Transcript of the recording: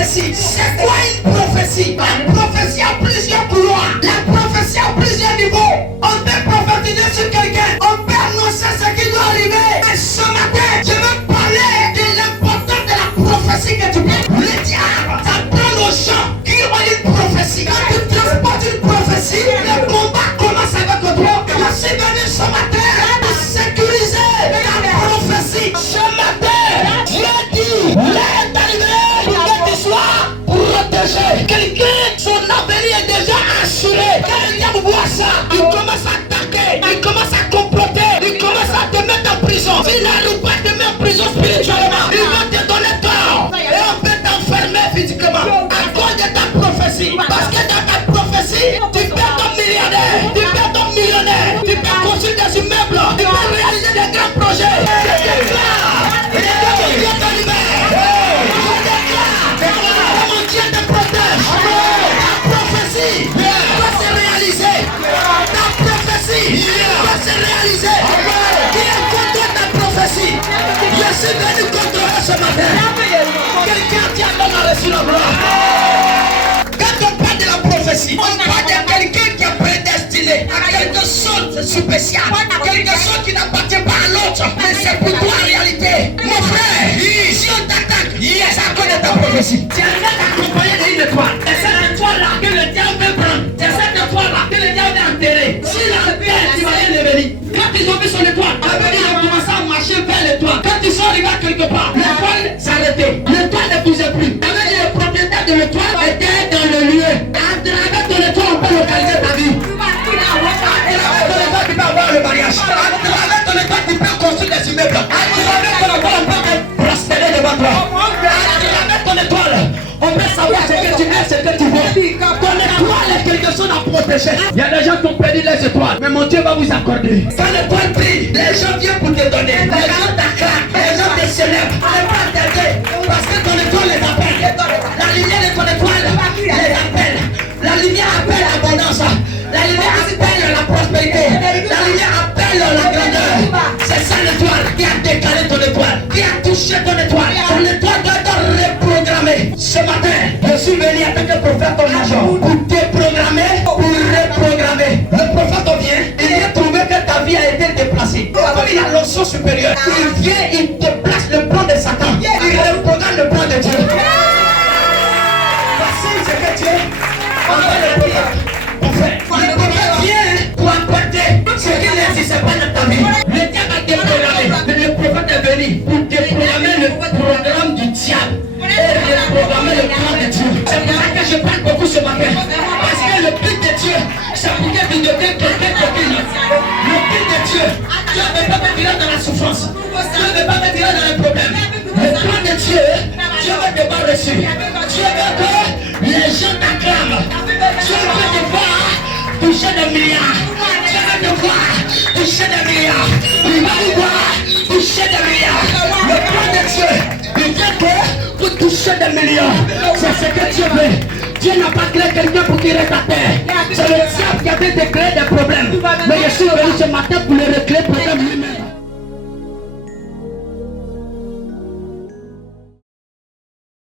prophétie. C'est quoi une prophétie? La prophétie a plusieurs couloirs. La prophétie a plusieurs niveaux. On peut prophétiser sur quelqu'un. On peut annoncer ce qui doit arriver. Mais ce matin, je veux parler de l'importance de la prophétie que tu peux. Le diable, ça prend aux gens qui ont une prophétie. Quand tu transportes une prophétie, le combat commence avec toi. Je suis venu ce matin pour sécuriser la prophétie. Ce matin, Dieu dit, l'heure est arrivée pour que tu sois protégé. Quelqu'un, son avenir est déjà assuré. Quand le diable voit ça, il commence à attaquer, il commence à comploter, il commence à te mettre en prison. S'il n'arrive pas à te mettre en prison spirituellement, il va te donner tort. Et on peut t'enfermer physiquement à cause de ta prophétie. Parce que dans ta prophétie, tu perds ton millionnaire, tu perds ton millionnaire, tu peux construire des immeubles, tu peux réaliser des grands projets. Je déclare, Dieu te libère. Je déclare, mon Dieu te protège. Ta prophétie va se réaliser. Ta prophétie va se réaliser. Qui est contre ta prophétie? Je suis venu contre eux ce matin. Quelqu'un qui a reçu la gloire. Quand on parle de la prophétie, on parle de quelqu'un qui est prédestiné à quelque chose de spécial, quelque chose qui n'appartient pas à l'autre, mais c'est pour toi en réalité. Mon frère, si on t'attaque, ça connaît ta prophétie. Tu es accompagné d'une étoile. Et cette étoile-là que le diable veut prendre, c'est cette étoile-là que le diable veut enterrer. Si la paix, tu vas rien devenir. Quand ils ont vu son étoile, ils ont commencé à marcher vers l'étoile. Quand ils sont arrivés à quelque part, l'étoile s'arrêtait. L'étoile ne bougeait plus. Le propriétaire de l'étoile était dans le lieu. À travers ton étoile, on peut localiser ta vie. À travers ton étoile, tu peux avoir le mariage. À travers ton étoile, tu peux construire des immeubles. À travers ton étoile, on peut prospérer devant toi. À travers ton étoile, on peut savoir ce que tu es, ce que tu veux. Ton étoile est quelque chose à protéger. Il y a des gens qui ont perdu les étoiles, mais mon Dieu va vous accorder. Quand l'étoile brille, les gens viennent pour te donner. Les gens t'acclament, les gens te célèbrent. Ne pas t'aider, parce que ton étoile les appelle. La lumière de ton étoile les appelle. La lumière appelle l'abondance. La lumière appelle la prospérité. La lumière appelle la grandeur. C'est ça l'étoile qui a décalé ton étoile, qui a touché ton étoile. Ton étoile doit être reprogrammée. Ce matin, je suis venu en tant que prophète au major pour déprogrammer, pour reprogrammer. Le prophète vient, il vient trouver que ta vie a été déplacée. Comme il a l'onction supérieure, il vient, il déplace le plan de Satan. Il reprogramme le plan de Dieu. Voici ce que Dieu a fait le prophète. Le prophète vient pour apporter ce qui n'existait pas dans ta vie. Le diable a déprogrammé. Le prophète est venu pour déprogrammer le programme du diable et reprogrammer le plan de Dieu. C'est pour ça que je parle beaucoup ce matin. Parce que le but de Dieu, c'est pour que vous deviez quelqu'un copine. Le but de Dieu, Dieu ne veut pas me tirer dans la souffrance. Dieu ne veut pas me tirer dans les problèmes. Le plan de Dieu, Dieu veut te voir reçu. Dieu veut que les gens t'acclament. Dieu veut te voir toucher des milliards. Dieu veut te voir toucher des milliards. Il va vous voir toucher des milliards. Le plan de Dieu, il veut que vous touchez des millions. C'est ce que Dieu veut. Dieu n'a pas créé quelqu'un pour tirer ta terre. C'est le diable qui avait créé des problèmes. Mais je suis venu ce matin pour le régler problème lui-même.